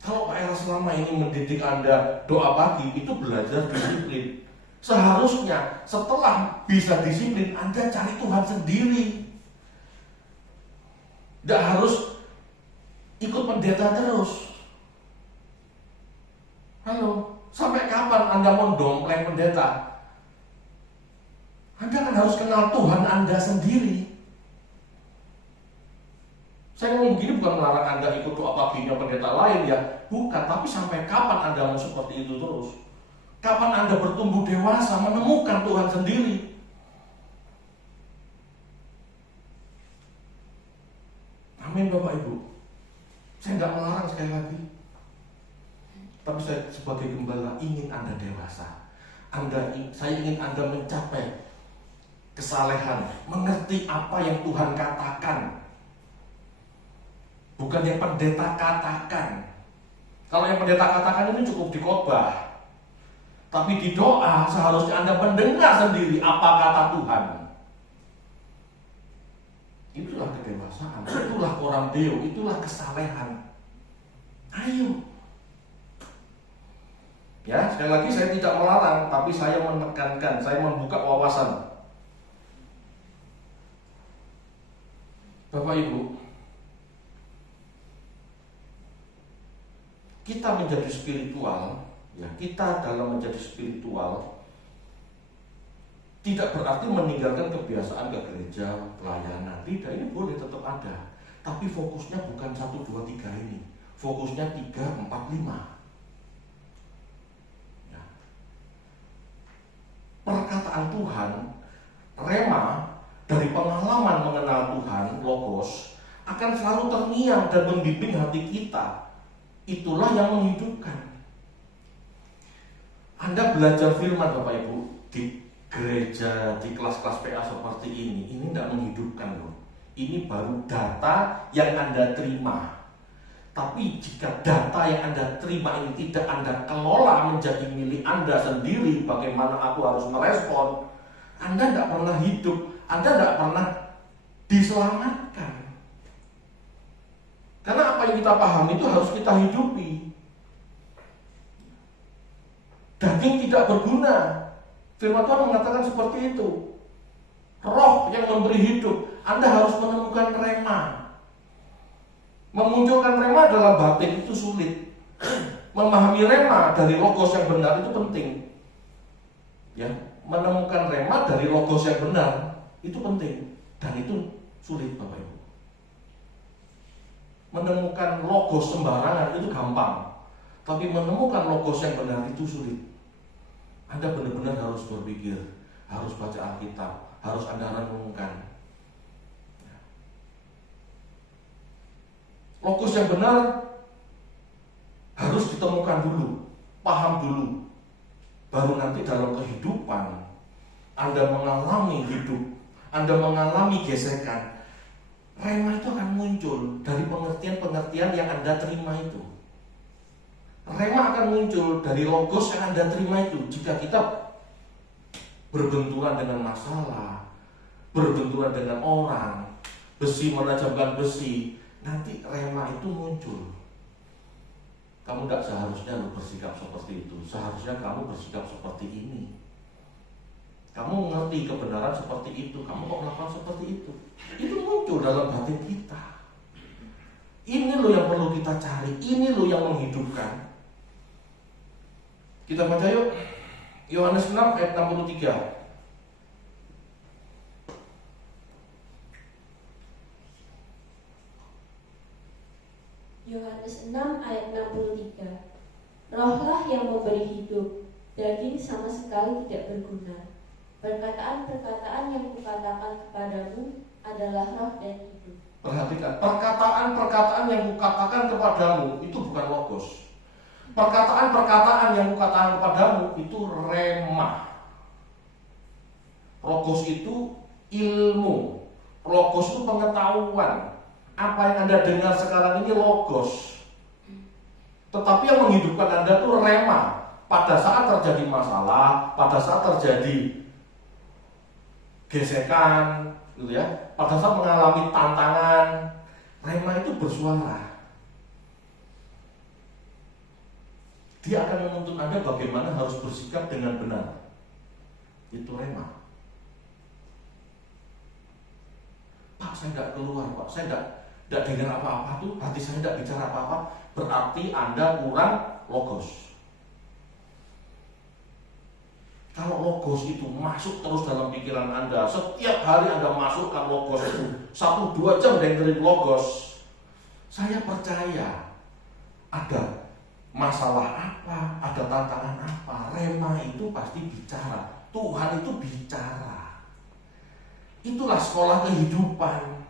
Kalau Pak Era selama ini mendidik Anda doa pagi, itu belajar disiplin. Seharusnya setelah bisa disiplin, Anda cari Tuhan sendiri. Nggak harus ikut pendeta terus. Halo, sampai kapan Anda mau dompleng pendeta? Anda kan harus kenal Tuhan Anda sendiri. Saya ngomong gini bukan melarang Anda ikut doa paginya pendeta lain ya, bukan. Tapi sampai kapan Anda mau seperti itu terus? Kapan Anda bertumbuh dewasa menemukan Tuhan sendiri? Amin Bapak Ibu. Saya nggak melarang sekali lagi. Tapi saya sebagai gembala ingin Anda dewasa. Saya ingin Anda mencapai kesalehan, mengerti apa yang Tuhan katakan, bukan yang pendeta katakan. Kalau yang pendeta katakan itu cukup di khotbah, tapi di doa seharusnya Anda mendengar sendiri apa kata Tuhan. Itulah kedewasaan, itulah coram Deo, itulah kesalehan. Ayo. Ya, sekali lagi saya tidak melarang, tapi saya menekankan, saya membuka wawasan. Bapak Ibu, kita menjadi spiritual, ya, kita dalam menjadi spiritual tidak berarti meninggalkan kebiasaan ke gereja, pelayanan. Tidak, ini boleh tetap ada. Tapi fokusnya bukan 1, 2, 3 ini. Fokusnya 3, 4, 5. Ya. Perkataan Tuhan, rema, dari pengalaman mengenal Tuhan, logos, akan selalu terngiang dan membimbing hati kita. Itulah yang menghidupkan. Anda belajar firman Bapak Ibu di gereja, di kelas-kelas PA seperti ini tidak menghidupkan loh. Ini baru data yang Anda terima. Tapi jika data yang Anda terima ini tidak Anda kelola menjadi milik Anda sendiri, bagaimana aku harus merespon, Anda tidak pernah hidup, Anda tidak pernah diselamatkan. Karena apa yang kita pahami itu harus kita hidupi. Daging tidak berguna. Firman Tuhan mengatakan seperti itu. Roh yang memberi hidup. Anda harus menemukan rema. Memunculkan rema dalam batin itu sulit. Memahami rema dari logos yang benar itu penting. Ya, menemukan rema dari logos yang benar itu penting. Dan itu sulit Bapak Ibu. Menemukan logos sembarangan itu gampang, tapi menemukan logos yang benar itu sulit. Anda benar-benar harus berpikir, harus baca Alkitab, harus Anda renungkan. Logos yang benar harus ditemukan dulu, paham dulu, baru nanti dalam kehidupan Anda mengalami hidup, Anda mengalami gesekan, rema itu akan muncul dari pengertian-pengertian yang Anda terima itu. Rema akan muncul dari logos yang Anda terima itu. Jika kita berbenturan dengan masalah, berbenturan dengan orang, besi menajamkan besi, nanti rema itu muncul. Kamu tidak seharusnya bersikap seperti itu. Seharusnya kamu bersikap seperti ini. Kamu mengerti kebenaran seperti itu, kamu kok melakukan seperti itu. Itu muncul dalam batin kita. Ini loh yang perlu kita cari, ini loh yang menghidupkan. Kita baca yuk, Yohanes 6 ayat 63. Yohanes 6 ayat 63. Rohlah yang memberi hidup, daging sama sekali tidak berguna. Perkataan-perkataan yang kukatakan kepadamu adalah roh dan hidup. Perhatikan, perkataan-perkataan yang kukatakan kepadamu itu bukan logos. Perkataan-perkataan yang kukatakan kepadamu itu rema. Logos itu ilmu, logos itu pengetahuan. Apa yang Anda dengar sekarang ini logos. Tetapi yang menghidupkan Anda itu rema. Pada saat terjadi masalah, pada saat terjadi gesekan, gitu ya, pada saat mengalami tantangan, rema itu bersuara. Dia akan menuntun Anda bagaimana harus bersikap dengan benar. Itu rema. Pak, saya nggak keluar, Pak, saya nggak dengar apa-apa tuh, hati saya nggak bicara apa-apa. Berarti Anda kurang logos. Kalau logos itu masuk terus dalam pikiran Anda, setiap hari Anda masukkan logos itu 1-2 jam dengerin logos, saya percaya ada masalah apa, ada tantangan apa, rema itu pasti bicara. Tuhan itu bicara. Itulah sekolah kehidupan.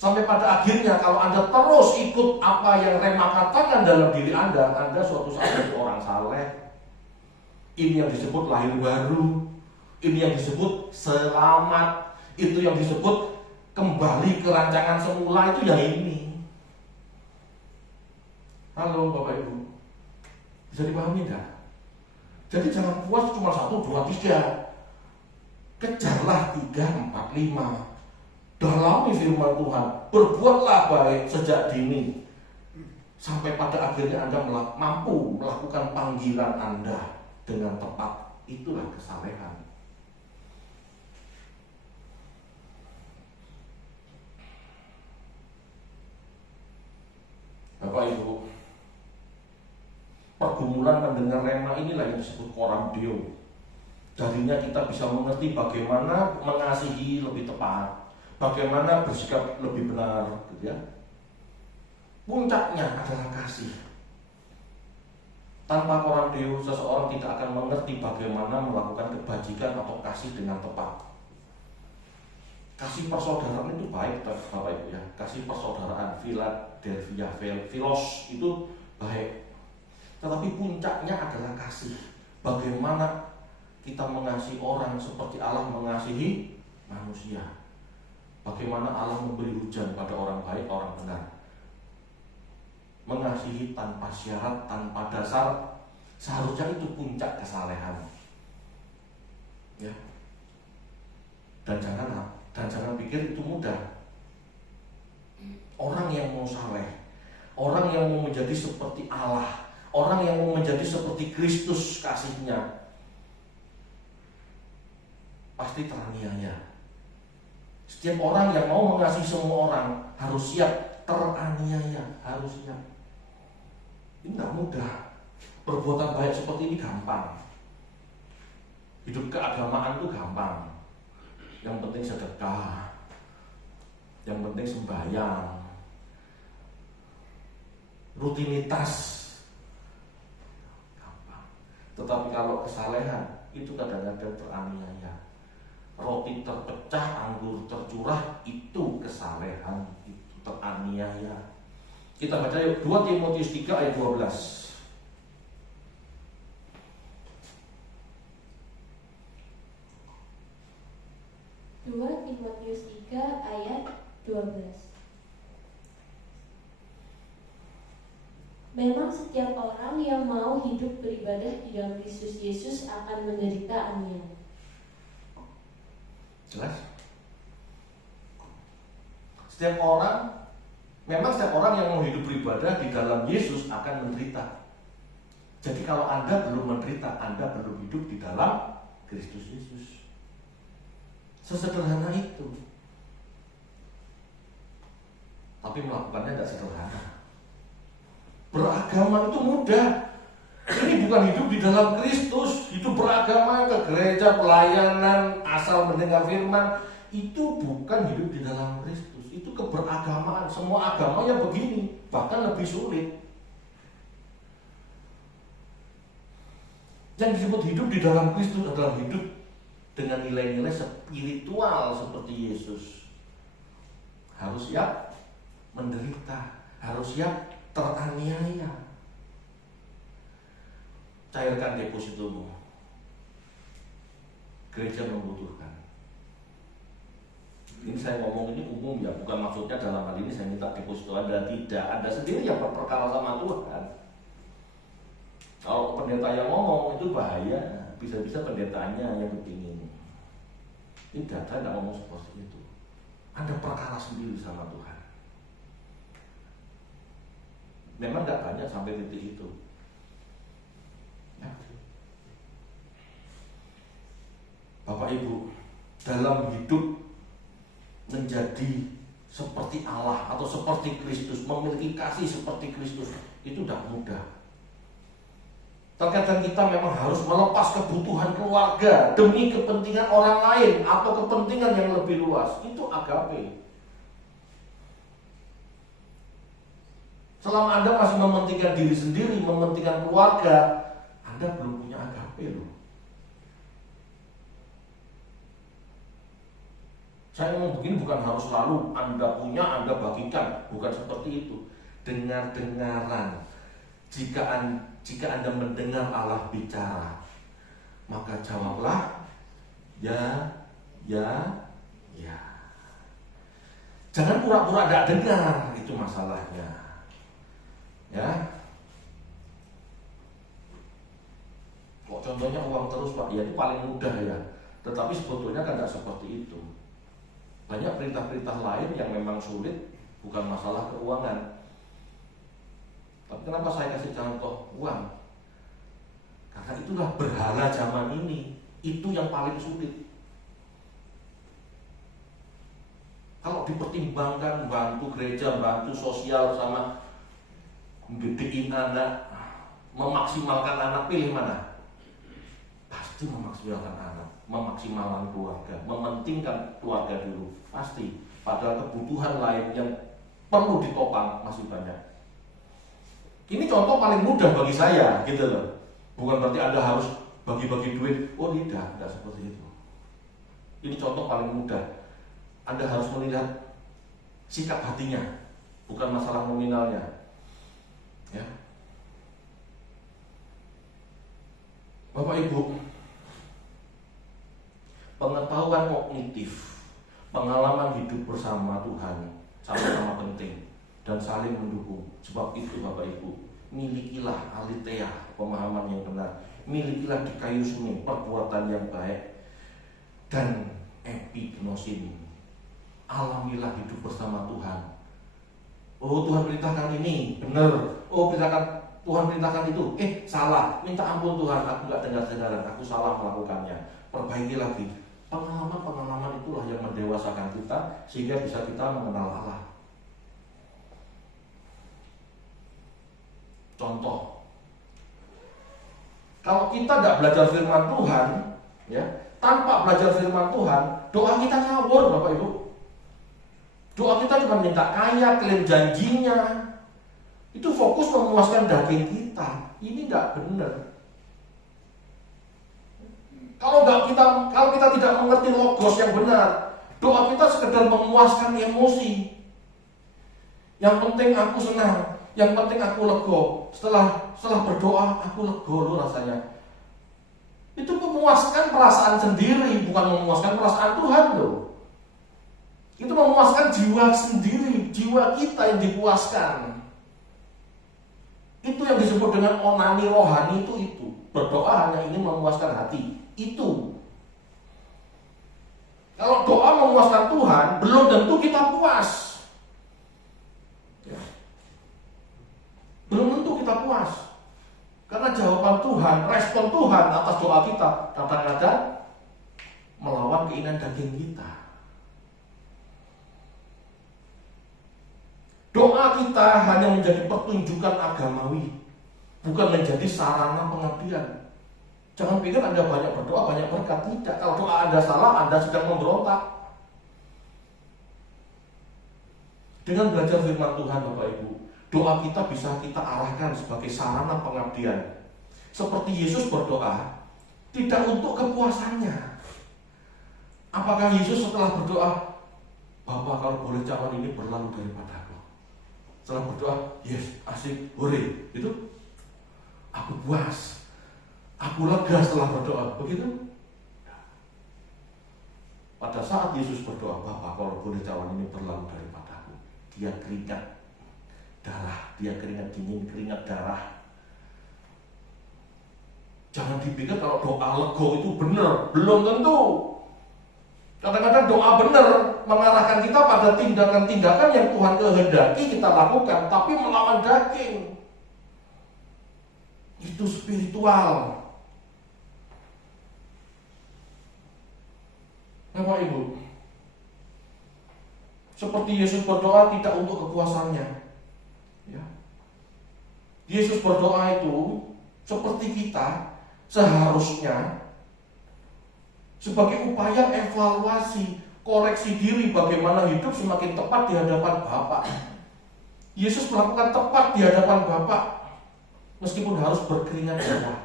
Sampai pada akhirnya kalau Anda terus ikut apa yang rema katakan dalam diri Anda suatu saat jadi orang saleh. Ini yang disebut lahir baru. Ini yang disebut selamat. Itu yang disebut kembali ke rancangan semula, itu yang ini. Halo Bapak Ibu, bisa dipahami enggak? Jadi jangan puas cuma 1, 2, 3. Kejarlah 3, 4, 5. Dalami firman Tuhan. Berbuatlah baik sejak dini. Sampai pada akhirnya Anda mampu melakukan panggilan Anda dengan tepat. Itulah kesalehan. Bapak Ibu, pergumulan mendengar rema inilah yang disebut koram deo. Darinya kita bisa mengerti bagaimana mengasihi lebih tepat, bagaimana bersikap lebih benar, gitu ya. Puncaknya adalah kasih. Tanpa koram deo, seseorang tidak akan mengerti bagaimana melakukan kebajikan atau kasih dengan tepat. Kasih persaudaraan itu baik, Bapak Ibu ya. Kasih persaudaraan, Philadelphia, philos itu baik. Tetapi puncaknya adalah kasih. Bagaimana kita mengasihi orang seperti Allah mengasihi manusia. Bagaimana Allah memberi hujan pada orang baik, orang benar. Mengasihi tanpa syarat, tanpa dasar. Seharusnya itu puncak kesalehan. Ya. Dan jangan pikir itu mudah. Orang yang mau saleh, orang yang mau menjadi seperti Allah, orang yang mau menjadi seperti Kristus kasihnya, pasti teraniaya. Setiap orang yang mau mengasihi semua orang harus siap teraniaya, harus siap. Ini tidak mudah. Perbuatan baik seperti ini gampang. Hidup keagamaan itu gampang. Yang penting sedekah, yang penting sembahyang, rutinitas gampang. Tetapi kalau kesalehan itu kadang-kadang teraniaya. Roti terpecah, anggur tercurah, itu kesalehan, itu teraniaya. Kita baca yuk 2 Timotius 3 ayat 12. 2 Timotius 3 ayat 12. Memang setiap orang yang mau hidup beribadah di dalam Kristus Yesus akan menderita aniaya. Jelas? Memang setiap orang yang mau hidup beribadah di dalam Yesus akan menderita. Jadi kalau Anda belum menderita, Anda belum hidup di dalam Kristus Yesus. Sesederhana itu. Tapi melakukannya tidak sederhana. Beragama itu mudah. Ini bukan hidup di dalam Kristus. Hidup beragama ke gereja, pelayanan, asal mendengar firman. Itu bukan hidup di dalam Kristus. Itu keberagamaan. Semua agama yang begini, bahkan lebih sulit. Yang disebut hidup di dalam Kristus adalah hidup dengan nilai-nilai spiritual seperti Yesus. Harus siap menderita, harus siap teraniaya. Cairkan depositomu. Gereja membutuhkan. Ini saya ngomong ini umum ya, bukan maksudnya dalam hal ini saya minta deposito Anda, tidak. Anda sendiri yang berperkara sama Tuhan. Kalau pendeta yang ngomong itu bahaya, bisa-bisa pendetanya yang kepingin. Tidak, saya tidak ngomong seperti itu. Anda perkara sendiri sama Tuhan. Memang tidak banyak sampai titik itu. Ya. Bapak Ibu, dalam hidup menjadi seperti Allah atau seperti Kristus, memiliki kasih seperti Kristus, itu tidak mudah. Terkadang kita memang harus melepas kebutuhan keluarga demi kepentingan orang lain atau kepentingan yang lebih luas. Itu agape. Selama Anda masih mementingkan diri sendiri, mementingkan keluarga, Anda belum punya agape loh. Saya ngomong begini bukan harus selalu Anda punya, Anda bagikan. Bukan seperti itu. Dengar-dengaran. Jika Anda mendengar Allah bicara, maka jawablah ya, ya, ya. Jangan pura-pura tidak dengar, itu masalahnya. Ya. Kok contohnya uang terus Pak? Ya itu paling mudah ya. Tetapi sebetulnya kan tidak seperti itu. Banyak perintah-perintah lain yang memang sulit, bukan masalah keuangan. Tapi kenapa saya kasih contoh uang? Karena itulah berhala zaman ini. Itu yang paling sulit. Kalau dipertimbangkan bantu gereja, bantu sosial sama ngedikin anak, memaksimalkan anak, pilih mana? Pasti memaksimalkan anak, memaksimalkan keluarga, mementingkan keluarga dulu. Pasti. Padahal kebutuhan lain yang perlu ditopang masih banyak. Ini contoh paling mudah bagi saya, gitu loh. Bukan berarti Anda harus bagi-bagi duit. Oh tidak seperti itu. Ini contoh paling mudah. Anda harus melihat sikap hatinya, bukan masalah nominalnya. Ya. Bapak Ibu, pengetahuan kognitif, pengalaman hidup bersama Tuhan sama-sama penting dan saling mendukung. Sebab itu Bapak Ibu, milikilah aletheia, pemahaman yang benar. Milikilah dikaiosune, perbuatan yang baik, dan epignosin. Alamilah hidup bersama Tuhan. Oh Tuhan perintahkan ini, benar. Oh Tuhan perintahkan itu, salah. Minta ampun Tuhan, aku gak dengar-dengaran, aku salah melakukannya. Perbaiki lagi. Pengalaman-pengalaman itulah yang mendewasakan kita sehingga bisa kita mengenal Allah. Contoh, kalau kita tidak belajar firman Tuhan, ya, tanpa belajar firman Tuhan, doa kita ngawur, Bapak Ibu. Doa kita cuma minta kaya, klaim janjinya. Itu fokus memuaskan daging kita. Ini tidak benar. Kalau kita tidak mengerti logos yang benar, doa kita sekedar memuaskan emosi. Yang penting aku senang, yang penting aku lego. Setelah berdoa aku lego loh rasanya. Itu memuaskan perasaan sendiri, bukan memuaskan perasaan Tuhan loh. Itu memuaskan jiwa sendiri, jiwa kita yang dipuaskan. Itu yang disebut dengan onani rohani itu. Berdoa hanya ingin memuaskan hati. Itu. Kalau doa memuaskan Tuhan, belum tentu kita puas. Ya. Belum tentu kita puas. Karena jawaban Tuhan, respon Tuhan atas doa kita kadang-kadang melawan keinginan daging kita. Doa kita hanya menjadi pertunjukan agamawi, bukan menjadi sarana pengabdian. Jangan pikir Anda banyak berdoa, banyak berkat. Tidak. Kalau doa Anda salah, Anda sedang memberontak. Dengan belajar firman Tuhan, Bapak Ibu, doa kita bisa kita arahkan sebagai sarana pengabdian. Seperti Yesus berdoa, tidak untuk kepuasannya. Apakah Yesus setelah berdoa, Bapa kalau boleh cawan ini berlalu daripadaku. Setelah berdoa, yes, asik, hore. Itu aku puas, aku lega setelah berdoa. Begitu? Pada saat Yesus berdoa, Bapa kalau boleh cawan ini berlalu daripadaku, dia keringat darah, dia keringat dingin, keringat darah. Jangan dipikir kalau doa lego itu benar, belum tentu. Kadang-kadang doa benar mengarahkan kita pada tindakan-tindakan yang Tuhan kehendaki kita lakukan, tapi melawan daging. Itu spiritual. Bapak Ibu, seperti Yesus berdoa tidak untuk kepuasannya, ya. Yesus berdoa itu seperti kita seharusnya sebagai upaya evaluasi, koreksi diri bagaimana hidup semakin tepat di hadapan Bapa. Yesus melakukan tepat di hadapan Bapa meskipun harus berkeringat darah.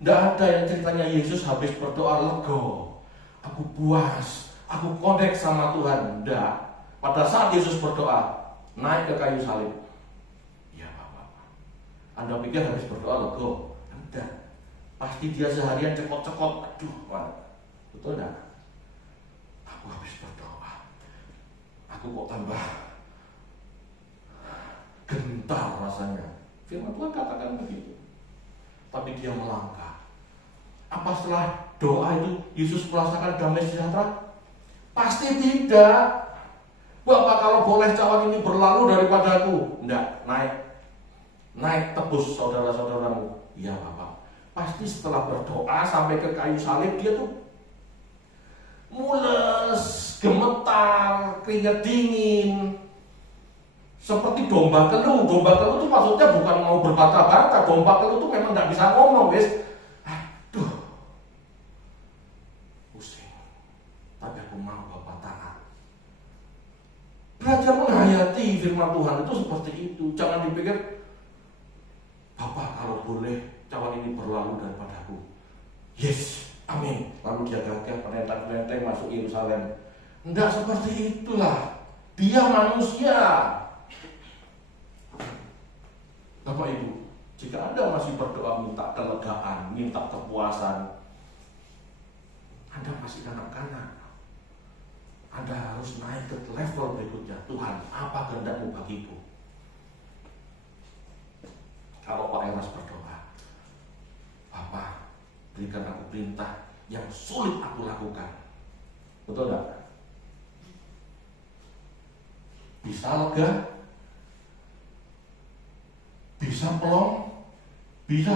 Tidak ada yang ceritanya Yesus habis berdoa lego, aku puas, aku connect sama Tuhan. Tidak. Pada saat Yesus berdoa, naik ke kayu salib. Ya Bapak, Anda pikir habis berdoa lego? Tidak. Pasti dia seharian cekot-cekot. Aduh, betul enggak? Aku habis berdoa, aku kok tambah gentar rasanya. Firman Tuhan katakan begitu. Tapi dia melangkah. Apa setelah doa itu Yesus merasakan damai sejahtera? Pasti tidak. Bapak kalau boleh cawan ini berlalu daripadaku. Enggak, naik tebus saudara-saudaramu. Iya Bapak. Pasti setelah berdoa sampai ke kayu salib dia tuh mules, gemetar, keringat dingin, seperti domba keluh. Domba keluh itu maksudnya bukan mau berbata-bata. Domba keluh itu memang nggak bisa ngomong, guys. Aduh, pusing. Tapi aku mau Bapak taat. Belajar menghayati firman Tuhan itu seperti itu. Jangan dipikir, Bapak kalau boleh cawan ini berlalu daripadaku. Yes, amin. Lalu dia gagah penentang-penenteng masuk Yerusalem. Enggak seperti itulah. Dia manusia. Bapak Ibu, jika Anda masih berdoa minta kelegaan, minta kepuasan, Anda masih kanak-kanak. Anda harus naik ke level berikutnya. Tuhan, apa kehendak-Mu bagiku? Kalau Pak Eras berdoa, Bapak, berikan aku perintah yang sulit aku lakukan. Betul enggak? Bisa lega, bisa pelong, bisa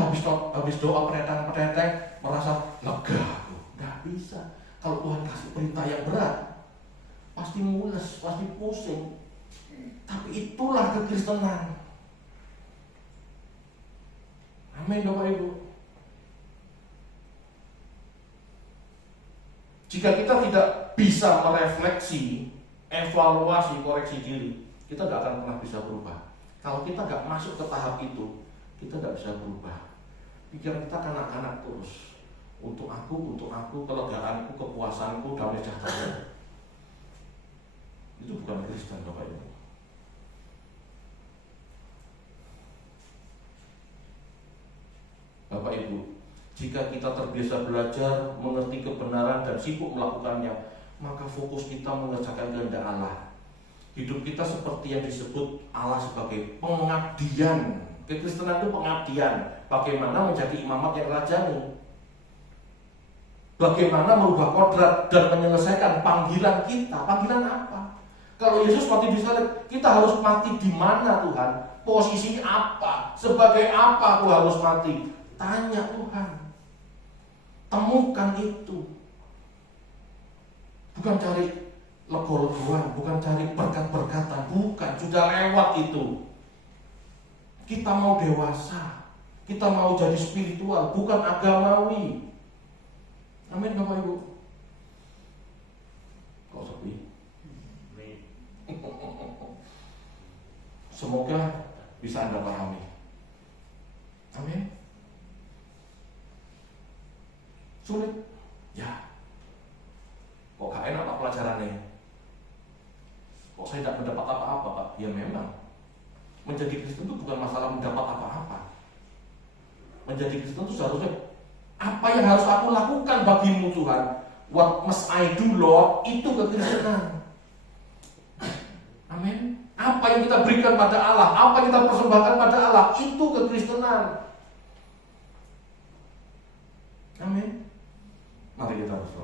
habis doa penentang-penenteng merasa lega. Enggak bisa. Kalau Tuhan kasih perintah yang berat, pasti mules, pasti pusing. Tapi itulah kekristenan. Amin Bapak Ibu. Jika kita tidak bisa merefleksi, evaluasi, koreksi diri, kita tidak akan pernah bisa berubah. Kalau kita nggak masuk ke tahap itu, kita nggak bisa berubah. Pikiran kita kanak-kanak terus. Untuk aku, kelegaanku, kepuasanku, damai sejahtera. Itu bukan Kristen Bapak Ibu. Bapak Ibu, jika kita terbiasa belajar, mengerti kebenaran dan sibuk melakukannya, maka fokus kita mengerjakan kehendak Allah. Hidup kita seperti yang disebut Allah sebagai pengabdian. Kekristenan itu pengabdian. Bagaimana menjadi imamat yang rajani, bagaimana merubah kodrat dan menyelesaikan panggilan kita. Panggilan apa? Kalau Yesus mati di salib, kita harus mati di mana Tuhan? Posisi apa? Sebagai apa aku harus mati? Tanya Tuhan. Temukan itu. Bukan cari lego-legoan, bukan cari berkat-berkatan, bukan, sudah lewat itu. Kita mau dewasa, kita mau jadi spiritual, bukan agamawi. Amin Bapak Ibu. Kok sepi? Semoga bisa Anda pahami. Amin. Sulit? Ya. Kok gak enak Pak pelajarannya? Kok saya tidak mendapat apa-apa Pak? Ya memang. Menjadi Kristen itu bukan masalah mendapat apa-apa. Menjadi Kristen itu seharusnya apa yang harus aku lakukan bagimu Tuhan? What must I do, Lord? Itu kekristenan. Amin. Apa yang kita berikan pada Allah, apa yang kita persembahkan pada Allah, itu kekristenan. Amin. Mari kita berdoa.